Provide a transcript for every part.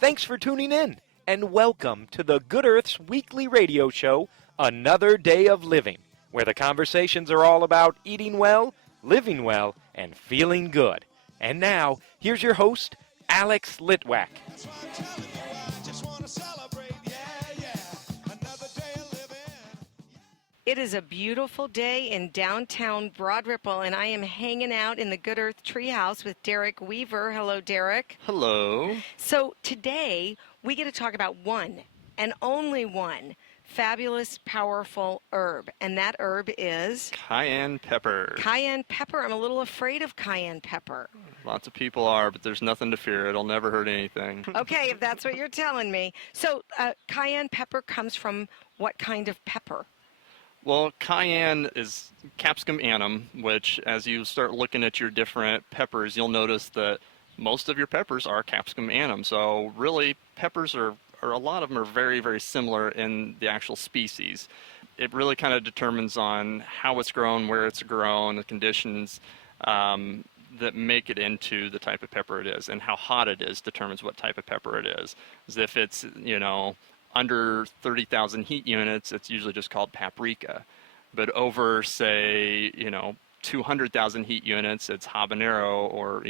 Thanks for tuning in, and welcome to the Good Earth's weekly radio show, Another Day of Living, where the conversations are all about eating well, living well, and feeling good. And now, here's your host, Alex Litwack. It is a beautiful day in downtown Broad Ripple, and I am hanging out in the Good Earth Treehouse with Derek Weaver. Hello, Derek. Hello. So today, we get to talk about one and only one fabulous, powerful herb, and that herb is? Cayenne pepper. Cayenne pepper. I'm a little afraid of cayenne pepper. Lots of people are, but there's nothing to fear. It'll never hurt anything. Okay, if that's what you're telling me. So cayenne pepper comes from what kind of pepper? Well, cayenne is capsicum annum, which as you start looking at your different peppers, you'll notice that most of your peppers are capsicum annum. So really, peppers are a lot of them are very, very similar in the actual species. It really kind of determines on how it's grown, where it's grown, the conditions that make it into the type of pepper it is, and how hot it is determines what type of pepper it is. As if it's, under 30,000 heat units, it's usually just called paprika. But over, say, 200,000 heat units, it's habanero or,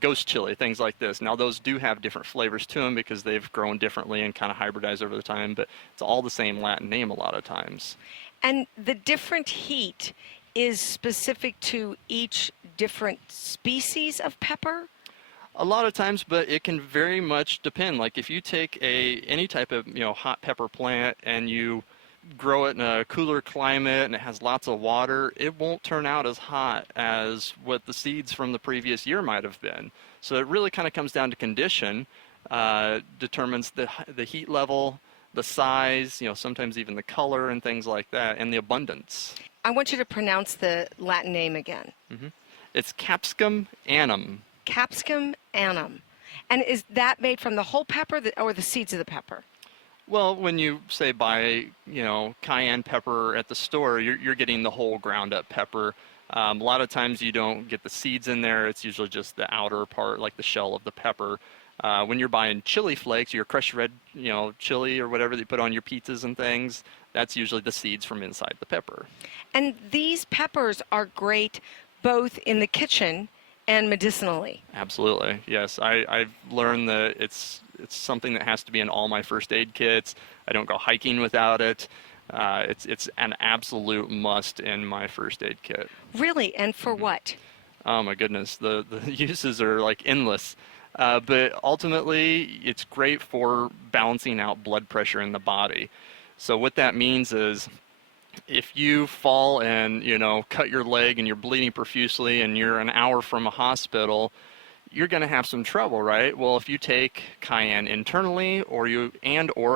ghost chili, things like this. Now, those do have different flavors to them because they've grown differently and kind of hybridized over the time, but it's all the same Latin name a lot of times. And the different heat is specific to each different species of pepper? A lot of times, but it can very much depend. Like if you take any type of hot pepper plant and you grow it in a cooler climate and it has lots of water, it won't turn out as hot as what the seeds from the previous year might have been. So it really kind of comes down to condition, determines the heat level, the size, sometimes even the color and things like that, and the abundance. I want you to pronounce the Latin name again. Mm-hmm. It's capsicum annum. Capsicum annum. And is that made from the whole pepper or the seeds of the pepper? Well, when you say buy, cayenne pepper at the store, you're getting the whole ground up pepper. A lot of times you don't get the seeds in there. It's usually just the outer part, like the shell of the pepper. When you're buying chili flakes, your crushed red, chili or whatever that you put on your pizzas and things, that's usually the seeds from inside the pepper. And these peppers are great both in the kitchen and medicinally. Absolutely, yes. I've learned that it's something that has to be in all my first aid kits. I don't go hiking without it. It's an absolute must in my first aid kit. Really? And for what? Oh my goodness, the uses are like endless. But ultimately, it's great for balancing out blood pressure in the body. So what that means is, if you fall and, cut your leg and you're bleeding profusely and you're an hour from a hospital, you're going to have some trouble, right? Well, if you take cayenne internally or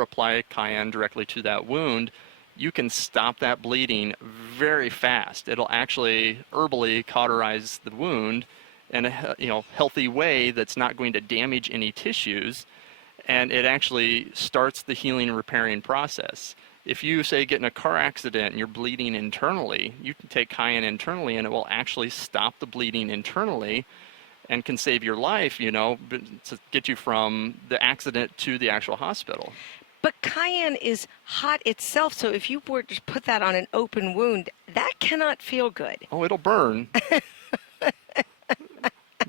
apply cayenne directly to that wound, you can stop that bleeding very fast. It'll actually herbally cauterize the wound in a healthy way that's not going to damage any tissues, and it actually starts the healing and repairing process. If you, say, get in a car accident and you're bleeding internally, you can take cayenne internally and it will actually stop the bleeding internally and can save your life, to get you from the accident to the actual hospital. But cayenne is hot itself, so if you were to put that on an open wound, that cannot feel good. Oh, it'll burn.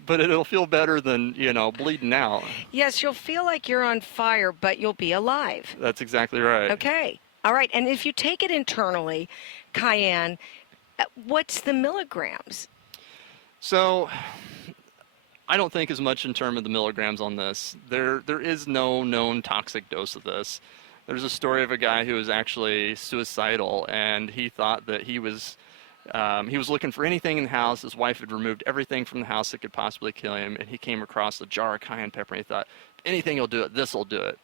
But it'll feel better than, bleeding out. Yes, you'll feel like you're on fire, but you'll be alive. That's exactly right. Okay. All right, and if you take it internally, cayenne, what's the milligrams? So, I don't think as much in terms of the milligrams on this. There is no known toxic dose of this. There's a story of a guy who was actually suicidal, and he thought that he was looking for anything in the house. His wife had removed everything from the house that could possibly kill him, and he came across a jar of cayenne pepper, and he thought, anything will do it, this will do it.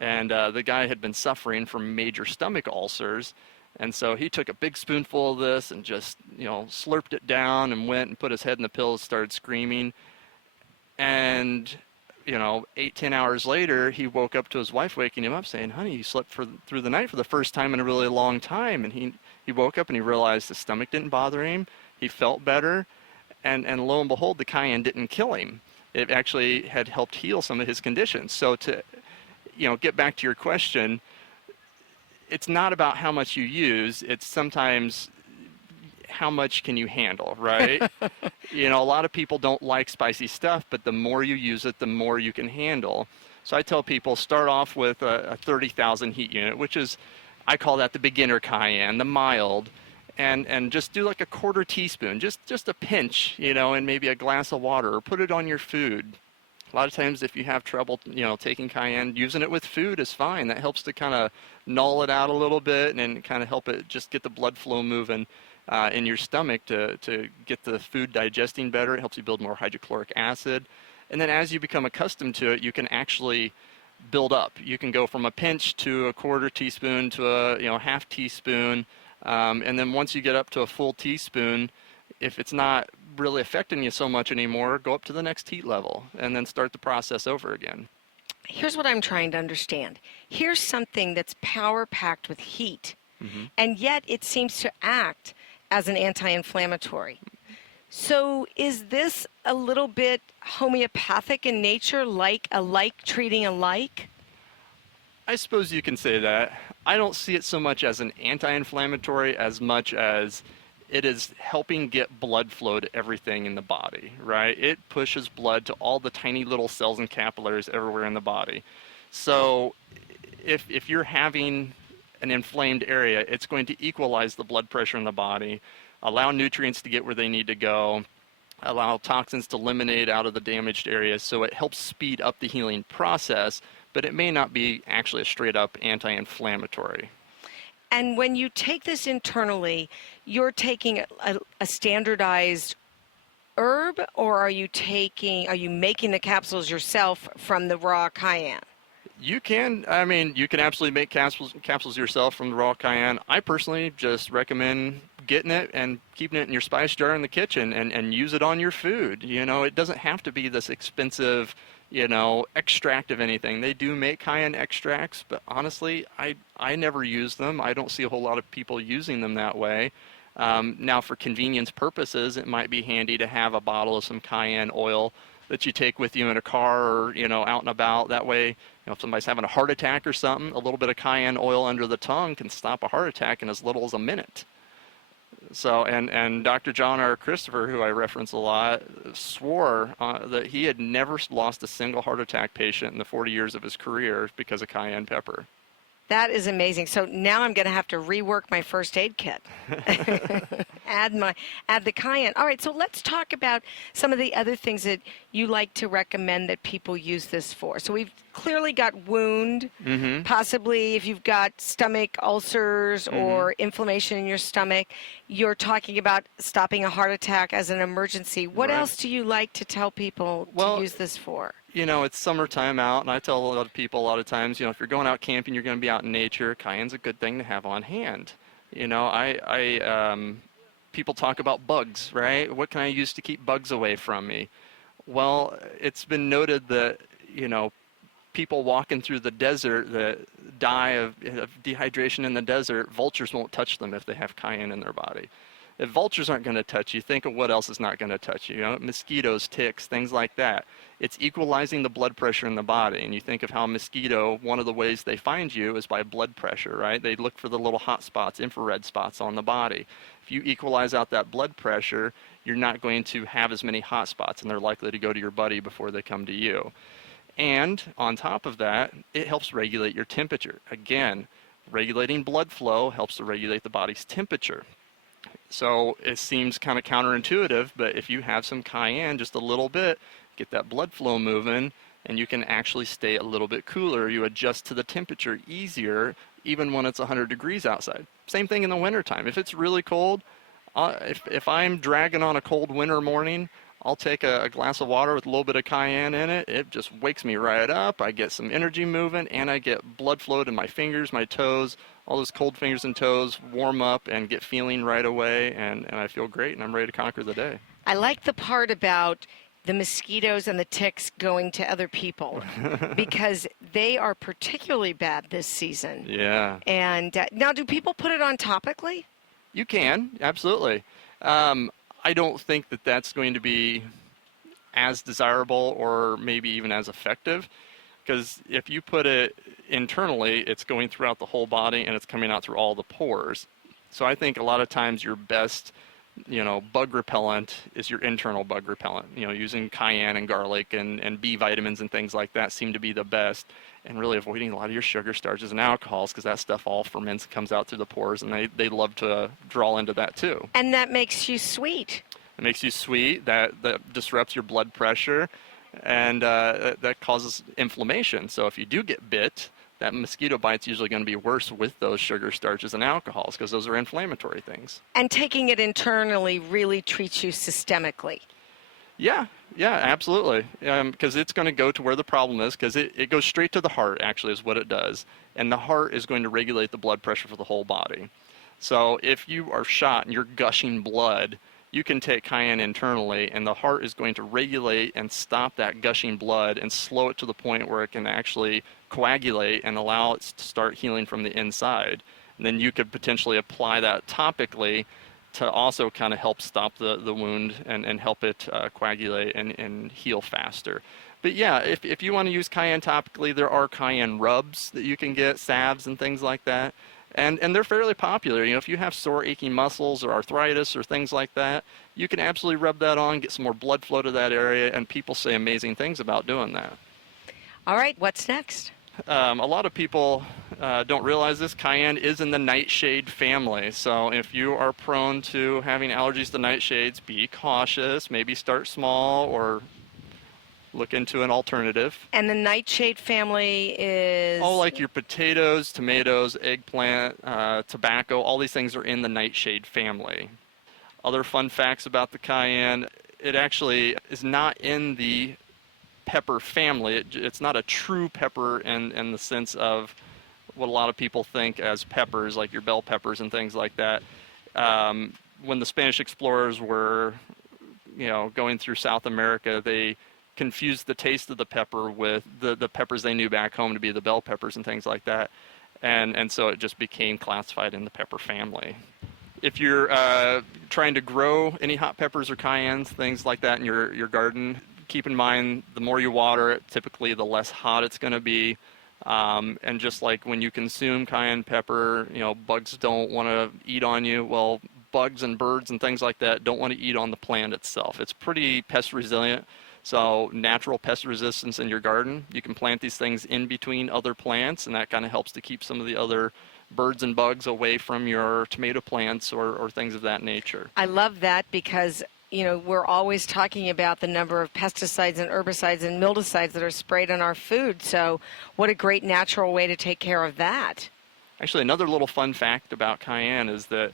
And the guy had been suffering from major stomach ulcers, and so he took a big spoonful of this and just, slurped it down and went and put his head in the pillows, started screaming. And, 8-10 hours later, he woke up to his wife waking him up saying, honey, you slept through the night for the first time in a really long time. And he woke up and he realized his stomach didn't bother him. He felt better. And lo and behold, the cayenne didn't kill him. it actually had helped heal some of his conditions. So to, get back to your question, it's not about how much you use, it's sometimes how much can you handle, right? A lot of people don't like spicy stuff, but the more you use it, the more you can handle. So I tell people, start off with a 30,000 heat unit, which is, I call that the beginner cayenne, the mild, and just do like a quarter teaspoon, just a pinch, and maybe a glass of water, or put it on your food. A lot of times if you have trouble, taking cayenne, using it with food is fine. That helps to kind of null it out a little bit and kind of help it just get the blood flow moving in your stomach to get the food digesting better. It helps you build more hydrochloric acid. And then as you become accustomed to it, you can actually build up. You can go from a pinch to a quarter teaspoon to a half teaspoon. And then once you get up to a full teaspoon, if it's not really affecting you so much anymore, go up to the next heat level and then start the process over again. Here's what I'm trying to understand. Here's something that's power-packed with heat, and yet it seems to act as an anti-inflammatory. So is this a little bit homeopathic in nature, like a like treating a like? I suppose you can say that. I don't see it so much as an anti-inflammatory as much as it is helping get blood flow to everything in the body, right? It pushes blood to all the tiny little cells and capillaries everywhere in the body. So if you're having an inflamed area, it's going to equalize the blood pressure in the body, allow nutrients to get where they need to go, allow toxins to eliminate out of the damaged areas. So it helps speed up the healing process, but it may not be actually a straight up anti-inflammatory. And when you take this internally, you're taking a standardized herb, or are you making the capsules yourself from the raw cayenne? You can absolutely make capsules yourself from the raw cayenne. I personally just recommend getting it and keeping it in your spice jar in the kitchen and use it on your food. It doesn't have to be this expensive, extract of anything. They do make cayenne extracts, but honestly, I never use them. I don't see a whole lot of people using them that way. Now, for convenience purposes, it might be handy to have a bottle of some cayenne oil that you take with you in a car or, out and about. That way, if somebody's having a heart attack or something, a little bit of cayenne oil under the tongue can stop a heart attack in as little as a minute. So, and Dr. John R. Christopher, who I reference a lot, swore that he had never lost a single heart attack patient in the 40 years of his career because of cayenne pepper. That is amazing. So now I'm going to have to rework my first aid kit. add the cayenne. All right, so let's talk about some of the other things that you like to recommend that people use this for. So we've clearly got wound, possibly if you've got stomach ulcers or inflammation in your stomach. You're talking about stopping a heart attack as an emergency. What else do you like to tell people to use this for? It's summertime out, and I tell a lot of people a lot of times, if you're going out camping, you're going to be out in nature, cayenne's a good thing to have on hand. People talk about bugs, right? What can I use to keep bugs away from me? Well, it's been noted that, people walking through the desert that die of dehydration in the desert, vultures won't touch them if they have cayenne in their body. If vultures aren't going to touch you, think of what else is not going to touch you. Mosquitoes, ticks, things like that. It's equalizing the blood pressure in the body. And you think of how a mosquito, one of the ways they find you is by blood pressure, right? They look for the little hot spots, infrared spots on the body. If you equalize out that blood pressure, you're not going to have as many hot spots, and they're likely to go to your buddy before they come to you. And on top of that, it helps regulate your temperature. Again, regulating blood flow helps to regulate the body's temperature. So it seems kind of counterintuitive, but if you have some cayenne, just a little bit, get that blood flow moving, and you can actually stay a little bit cooler. You adjust to the temperature easier, even when it's 100 degrees outside. Same thing in the wintertime. If it's really cold, if I'm dragging on a cold winter morning, I'll take a glass of water with a little bit of cayenne in it. It just wakes me right up. I get some energy moving, and I get blood flow to my fingers, my toes. All those cold fingers and toes warm up and get feeling right away, and I feel great, and I'm ready to conquer the day. I like the part about the mosquitoes and the ticks going to other people because they are particularly bad this season. Yeah. And now, do people put it on topically? You can, absolutely. I don't think that that's going to be as desirable or maybe even as effective. Because if you put it internally, it's going throughout the whole body and it's coming out through all the pores. So I think a lot of times your best, bug repellent is your internal bug repellent. Using cayenne and garlic and B vitamins and things like that seem to be the best. And really avoiding a lot of your sugar, starches, and alcohols, because that stuff all ferments and comes out through the pores, and they love to draw into that too. And that makes you sweet. It makes you sweet. That disrupts your blood pressure, and that causes inflammation. So if you do get bit, that mosquito bite's usually going to be worse with those sugar, starches, and alcohols, because those are inflammatory things. And taking it internally really treats you systemically. Yeah, absolutely. Because it's going to go to where the problem is, because it goes straight to the heart, actually, is what it does. And the heart is going to regulate the blood pressure for the whole body. So if you are shot and you're gushing blood, you can take cayenne internally, and the heart is going to regulate and stop that gushing blood and slow it to the point where it can actually coagulate and allow it to start healing from the inside. And then you could potentially apply that topically to also kind of help stop the wound and help it coagulate and heal faster. But yeah, if you want to use cayenne topically, there are cayenne rubs that you can get, salves and things like that. And they're fairly popular. If you have sore, aching muscles or arthritis or things like that, you can absolutely rub that on, get some more blood flow to that area, and people say amazing things about doing that. All right, what's next? A lot of people don't realize this. Cayenne is in the nightshade family. So if you are prone to having allergies to nightshades, be cautious. Maybe start small or look into an alternative. And the nightshade family is? All like your potatoes, tomatoes, eggplant, tobacco, all these things are in the nightshade family. Other fun facts about the cayenne, it actually is not in the pepper family. It's not a true pepper in the sense of what a lot of people think as peppers, like your bell peppers and things like that. When the Spanish explorers were, going through South America, they confused the taste of the pepper with the peppers they knew back home to be the bell peppers and things like that. And so it just became classified in the pepper family. If you're trying to grow any hot peppers or cayennes, things like that in your garden, keep in mind the more you water it, typically the less hot it's going to be. And just like when you consume cayenne pepper, bugs don't want to eat on you. Well, bugs and birds and things like that don't want to eat on the plant itself. It's pretty pest resilient. So natural pest resistance in your garden, you can plant these things in between other plants, and that kind of helps to keep some of the other birds and bugs away from your tomato plants or things of that nature. I love that because we're always talking about the number of pesticides and herbicides and mildicides that are sprayed on our food. So what a great natural way to take care of that. Actually, another little fun fact about cayenne is that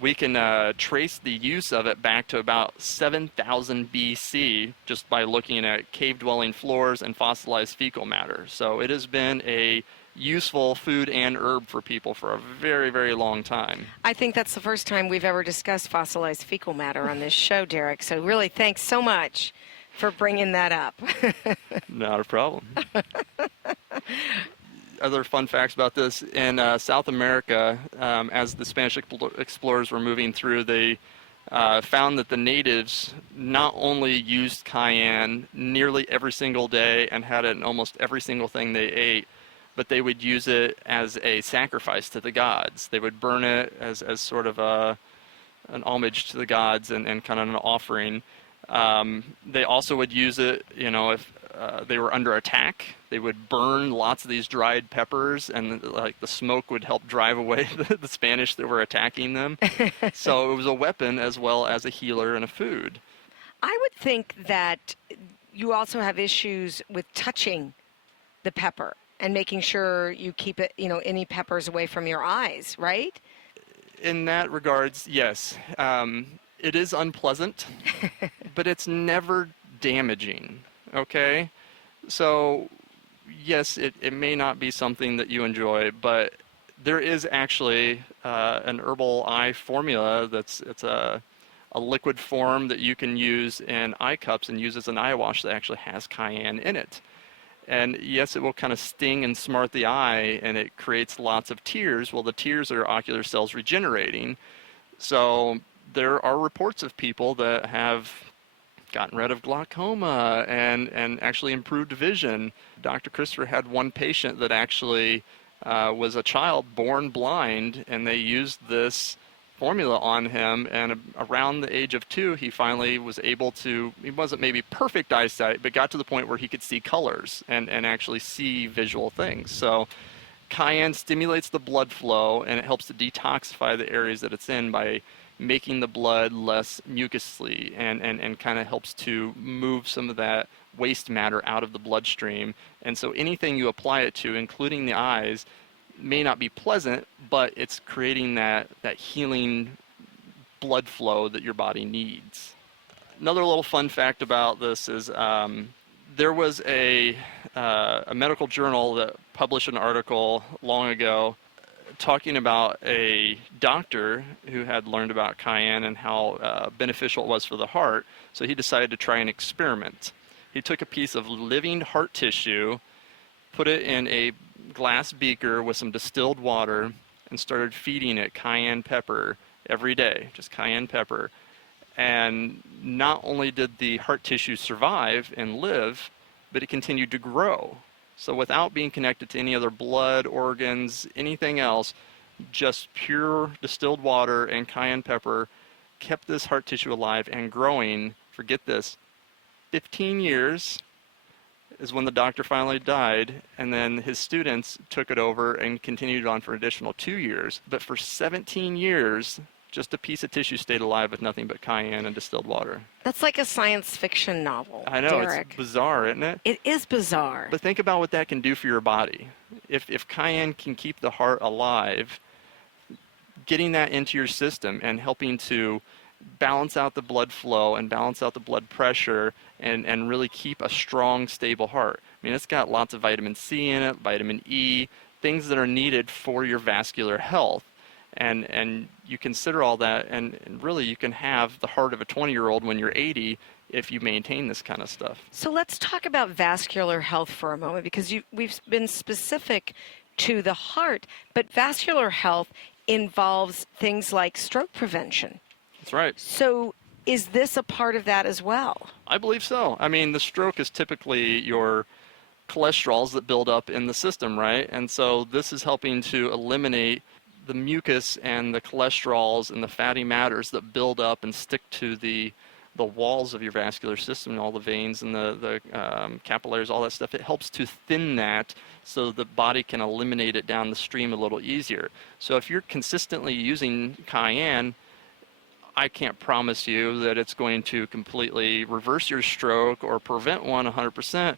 we can trace the use of it back to about 7,000 BC just by looking at cave-dwelling floors and fossilized fecal matter. So it has been a useful food and herb for people for a very, very long time. I think that's the first time we've ever discussed fossilized fecal matter on this show, Derek. So really, thanks so much for bringing that up. Not a problem. Other fun facts about this, in South America, as the Spanish explorers were moving through, they found that the natives not only used cayenne nearly every single day and had it in almost every single thing they ate, but they would use it as a sacrifice to the gods. They would burn it as sort of an homage to the gods and kind of an offering. They also would use it, if they were under attack. They would burn lots of these dried peppers, and the smoke would help drive away the Spanish that were attacking them. So it was a weapon as well as a healer and a food. I would think that you also have issues with touching the pepper and making sure you keep it, any peppers away from your eyes, right? In that regards, yes. It is unpleasant, but it's never damaging, okay? So, yes, it may not be something that you enjoy, but there is actually an herbal eye formula it's a liquid form that you can use in eye cups and use as an eye wash that actually has cayenne in it. And yes, it will kind of sting and smart the eye, and it creates lots of tears. Well, the tears are ocular cells regenerating. So there are reports of people that have gotten rid of glaucoma and actually improved vision. Dr. Christopher had one patient that actually was a child born blind, and they used this formula on him, and around the age of 2, he finally was able to, he wasn't maybe perfect eyesight, but got to the point where he could see colors and actually see visual things. So Cayenne stimulates the blood flow, and it helps to detoxify the areas that it's in by making the blood less mucously, and kind of helps to move some of that waste matter out of the bloodstream. And so anything you apply it to, including the eyes, may not be pleasant, but it's creating that healing blood flow that your body needs. Another little fun fact about this is there was a medical journal that published an article long ago talking about a doctor who had learned about Cayenne and how beneficial it was for the heart. So he decided to try an experiment. He took a piece of living heart tissue, put it in a glass beaker with some distilled water, and started feeding it cayenne pepper every day, just cayenne pepper. And not only did the heart tissue survive and live, but it continued to grow. So without being connected to any other blood, organs, anything else, just pure distilled water and cayenne pepper kept this heart tissue alive and growing. Forget this, 15 years is when the doctor finally died, and then his students took it over and continued on for an additional 2 years. But for 17 years, just a piece of tissue stayed alive with nothing but cayenne and distilled water. That's like a science fiction novel, I know, Derek. It's bizarre, isn't it? It is bizarre. But think about what that can do for your body. If cayenne can keep the heart alive, getting that into your system and helping to balance out the blood flow and balance out the blood pressure and really keep a strong, stable heart. I mean, it's got lots of vitamin C in it, vitamin E, things that are needed for your vascular health. And you consider all that, and really you can have the heart of a 20-year-old when you're 80 if you maintain this kind of stuff. So let's talk about vascular health for a moment, because we've been specific to the heart, but vascular health involves things like stroke prevention. That's right. So is this a part of that as well? I believe so. I mean, the stroke is typically your cholesterols that build up in the system, right? And so this is helping to eliminate the mucus and the cholesterols and the fatty matters that build up and stick to the walls of your vascular system, and all the veins and the capillaries, all that stuff. It helps to thin that so the body can eliminate it down the stream a little easier. So if you're consistently using cayenne, I can't promise you that it's going to completely reverse your stroke or prevent one 100%,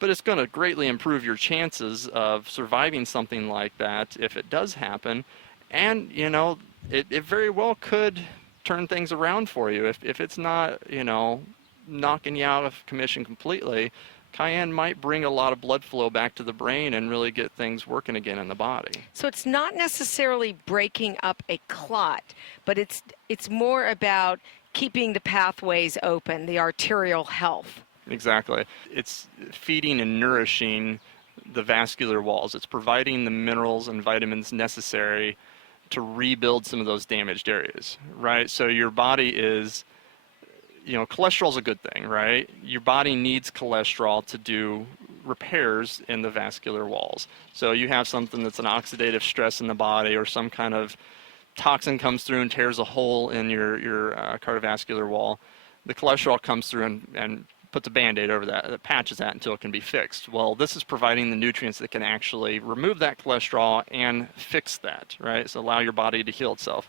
but it's going to greatly improve your chances of surviving something like that if it does happen. And, you know, it very well could turn things around for you. If it's not, you know, knocking you out of commission completely, cayenne might bring a lot of blood flow back to the brain and really get things working again in the body. So it's not necessarily breaking up a clot, but it's more about keeping the pathways open, the arterial health. Exactly. It's feeding and nourishing the vascular walls. It's providing the minerals and vitamins necessary to rebuild some of those damaged areas, right? So your body is, you know, cholesterol is a good thing, right? Your body needs cholesterol to do repairs in the vascular walls. So you have something that's an oxidative stress in the body, or some kind of toxin comes through and tears a hole in your cardiovascular wall. The cholesterol comes through and puts a Band-Aid over that patches that until it can be fixed. Well, this is providing the nutrients that can actually remove that cholesterol and fix that, right? So allow your body to heal itself.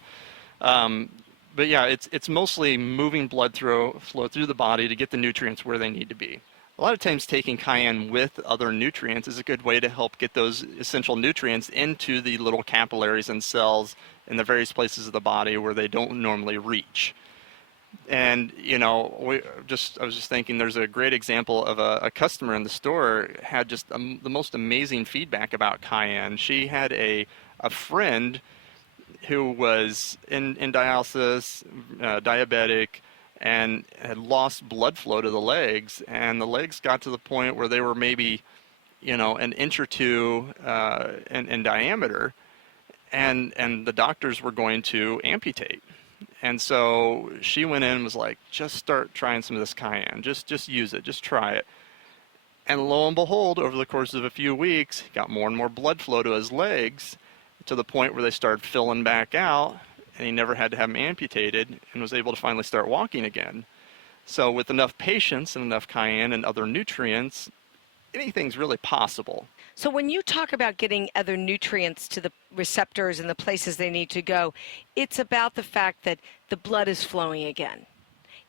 But yeah, it's mostly moving blood flow through the body to get the nutrients where they need to be. A lot of times taking cayenne with other nutrients is a good way to help get those essential nutrients into the little capillaries and cells in the various places of the body where they don't normally reach. And, you know, I was just thinking, there's a great example of a customer in the store had just the most amazing feedback about cayenne. She had a friend who was in dialysis, diabetic, and had lost blood flow to the legs, and the legs got to the point where they were maybe, you know, an inch or two in diameter, and the doctors were going to amputate. And so she went in and was like, just start trying some of this Cayenne. Just use it. Just try it. And lo and behold, over the course of a few weeks, he got more and more blood flow to his legs to the point where they started filling back out, and he never had to have them amputated and was able to finally start walking again. So with enough patience and enough Cayenne and other nutrients, anything's really possible. So when you talk about getting other nutrients to the receptors and the places they need to go, it's about the fact that the blood is flowing again.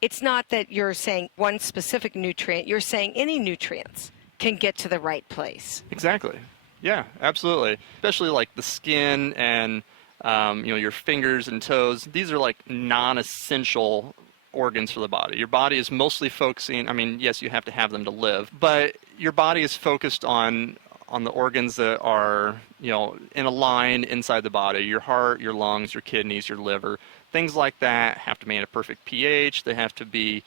It's not that you're saying one specific nutrient, you're saying any nutrients can get to the right place. Exactly. Yeah, absolutely. Especially like the skin and your fingers and toes. These are like non-essential organs for the body. Your body is mostly focusing, yes, you have to have them to live, but your body is focused on the organs that are, in a line inside the body. Your heart, your lungs, your kidneys, your liver, things like that have to be in a perfect pH. They have to be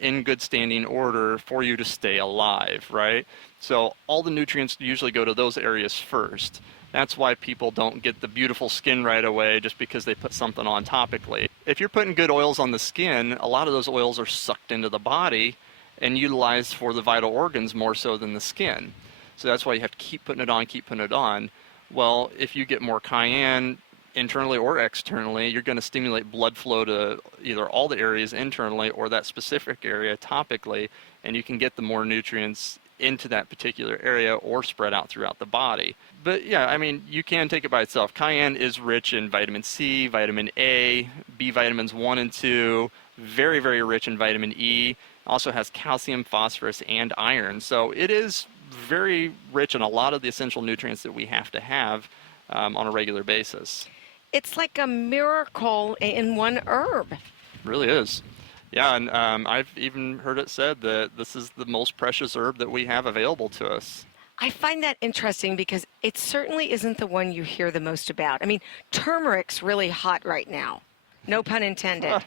in good standing order for you to stay alive, right? So all the nutrients usually go to those areas first. That's why people don't get the beautiful skin right away just because they put something on topically. If you're putting good oils on the skin, a lot of those oils are sucked into the body and utilized for the vital organs more so than the skin. So that's why you have to keep putting it on. Well, if you get more Cayenne internally or externally, you're going to stimulate blood flow to either all the areas internally or that specific area topically, and you can get the more nutrients into that particular area or spread out throughout the body. But yeah, you can take it by itself. Cayenne is rich in vitamin C, vitamin A, B vitamins 1 and 2, very, very rich in vitamin E. Also has calcium, phosphorus, and iron. So it is very rich in a lot of the essential nutrients that we have to have on a regular basis. It's like a miracle in one herb. It really is. Yeah, and I've even heard it said that this is the most precious herb that we have available to us. I find that interesting because it certainly isn't the one you hear the most about. Turmeric's really hot right now. No pun intended.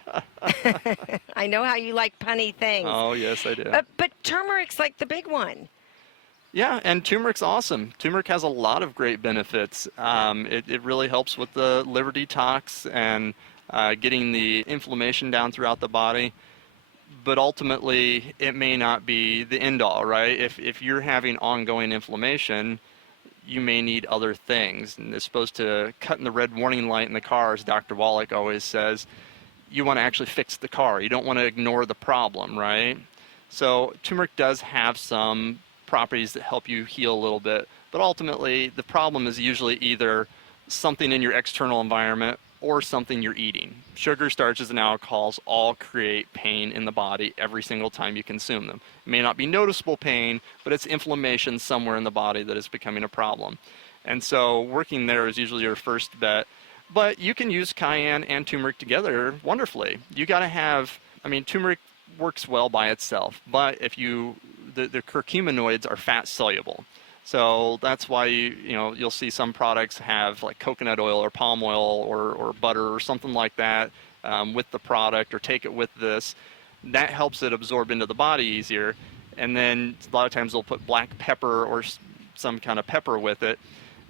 I know how you like punny things. Oh, yes, I do. But turmeric's like the big one. Yeah, and turmeric's awesome. Turmeric has a lot of great benefits. It really helps with the liver detox and getting the inflammation down throughout the body. But ultimately, it may not be the end-all, right? If you're having ongoing inflammation, you may need other things. And it's supposed to cut in the red warning light in the car, as Dr. Wallach always says. You want to actually fix the car. You don't want to ignore the problem, right? So turmeric does have some properties that help you heal a little bit, but ultimately the problem is usually either something in your external environment or something you're eating. Sugar, starches, and alcohols all create pain in the body every single time you consume them. It may not be noticeable pain, but it's inflammation somewhere in the body that is becoming a problem. And so working there is usually your first bet, but you can use Cayenne and turmeric together wonderfully. You got to have, turmeric works well by itself, but if the curcuminoids are fat soluble. So that's why you'll see some products have like coconut oil or palm oil or butter or something like that with the product, or take it with this. That helps it absorb into the body easier. And then a lot of times they'll put black pepper or some kind of pepper with it,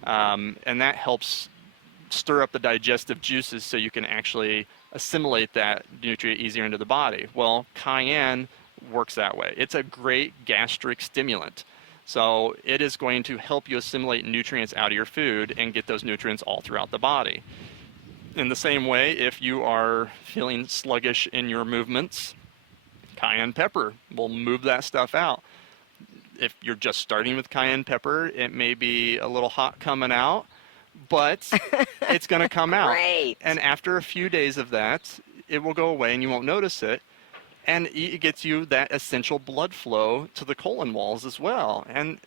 and that helps stir up the digestive juices so you can actually assimilate that nutrient easier into the body. Well, Cayenne works that way. It's a great gastric stimulant. So it is going to help you assimilate nutrients out of your food and get those nutrients all throughout the body. In the same way, if you are feeling sluggish in your movements, cayenne pepper will move that stuff out. If you're just starting with cayenne pepper, it may be a little hot coming out, but it's going to come out. Great. And after a few days of that, it will go away and you won't notice it. And it gets you that essential blood flow to the colon walls as well. And,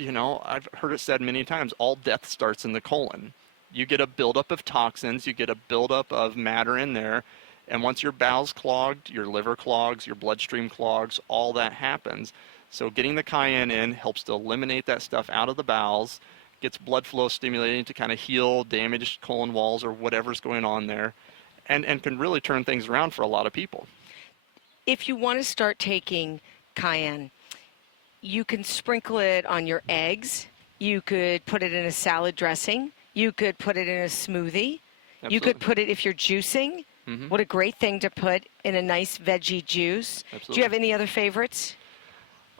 I've heard it said many times, all death starts in the colon. You get a buildup of toxins, you get a buildup of matter in there, and once your bowels clogged, your liver clogs, your bloodstream clogs, all that happens. So getting the cayenne in helps to eliminate that stuff out of the bowels, gets blood flow stimulating to kind of heal damaged colon walls or whatever's going on there, and can really turn things around for a lot of people. If you want to start taking cayenne, you can sprinkle it on your eggs. You could put it in a salad dressing. You could put it in a smoothie. Absolutely. You could put it if you're juicing. What a great thing to put in a nice veggie juice. Absolutely. Do you have any other favorites?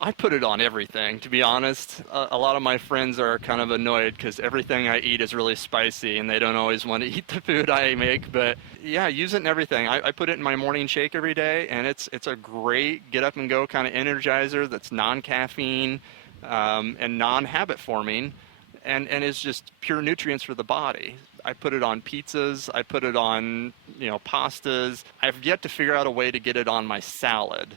I put it on everything, to be honest. A lot of my friends are kind of annoyed because everything I eat is really spicy and they don't always want to eat the food I make. But yeah, use it in everything. I put it in my morning shake every day, and it's a great get up and go kind of energizer that's non-caffeine and non-habit forming, and is just pure nutrients for the body. I put it on pizzas. I put it on pastas. I've yet to figure out a way to get it on my salad.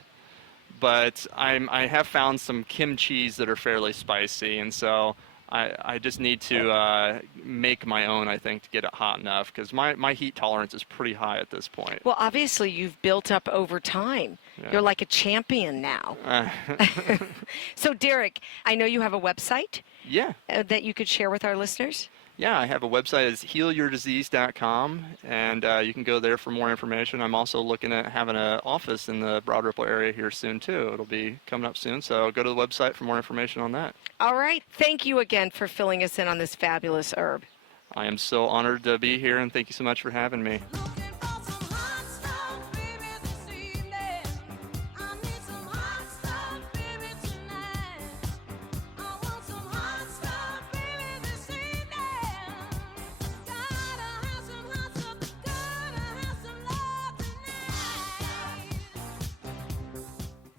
But I have found some kimchis that are fairly spicy, and so I just need to make my own, I think, to get it hot enough, because my heat tolerance is pretty high at this point. Well, obviously, you've built up over time. Yeah. You're like a champion now. So, Derek, I know you have a website Yeah. that you could share with our listeners. Yeah, I have a website. It's healyourdisease.com, and you can go there for more information. I'm also looking at having an office in the Broad Ripple area here soon, too. It'll be coming up soon, so go to the website for more information on that. All right. Thank you again for filling us in on this fabulous herb. I am so honored to be here, and thank you so much for having me.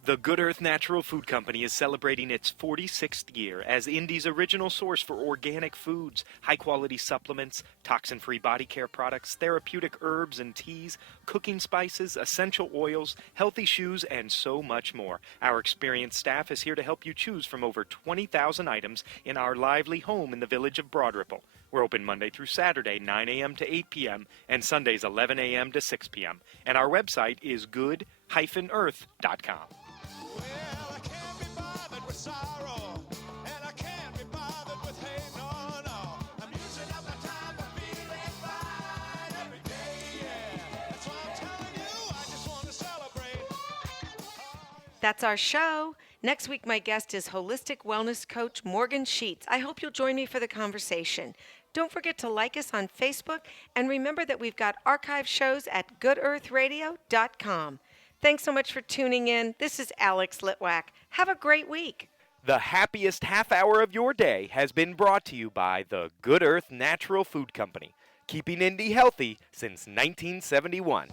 The Good Earth Natural Food Company is celebrating its 46th year as Indy's original source for organic foods, high-quality supplements, toxin-free body care products, therapeutic herbs and teas, cooking spices, essential oils, healthy shoes, and so much more. Our experienced staff is here to help you choose from over 20,000 items in our lively home in the village of Broad Ripple. We're open Monday through Saturday, 9 a.m. to 8 p.m., and Sundays, 11 a.m. to 6 p.m. And our website is good-earth.com. Well, I can't be bothered with sorrow, and I can't be bothered with hate, no. I'm using up my time for feeling fine every day, yeah. That's why I'm telling you, I just want to celebrate. That's our show. Next week, my guest is holistic wellness coach Morgan Sheets. I hope you'll join me for the conversation. Don't forget to like us on Facebook, and remember that we've got archive shows at goodearthradio.com. Thanks so much for tuning in. This is Alex Litwack. Have a great week. The happiest half hour of your day has been brought to you by the Good Earth Natural Food Company, keeping Indy healthy since 1971.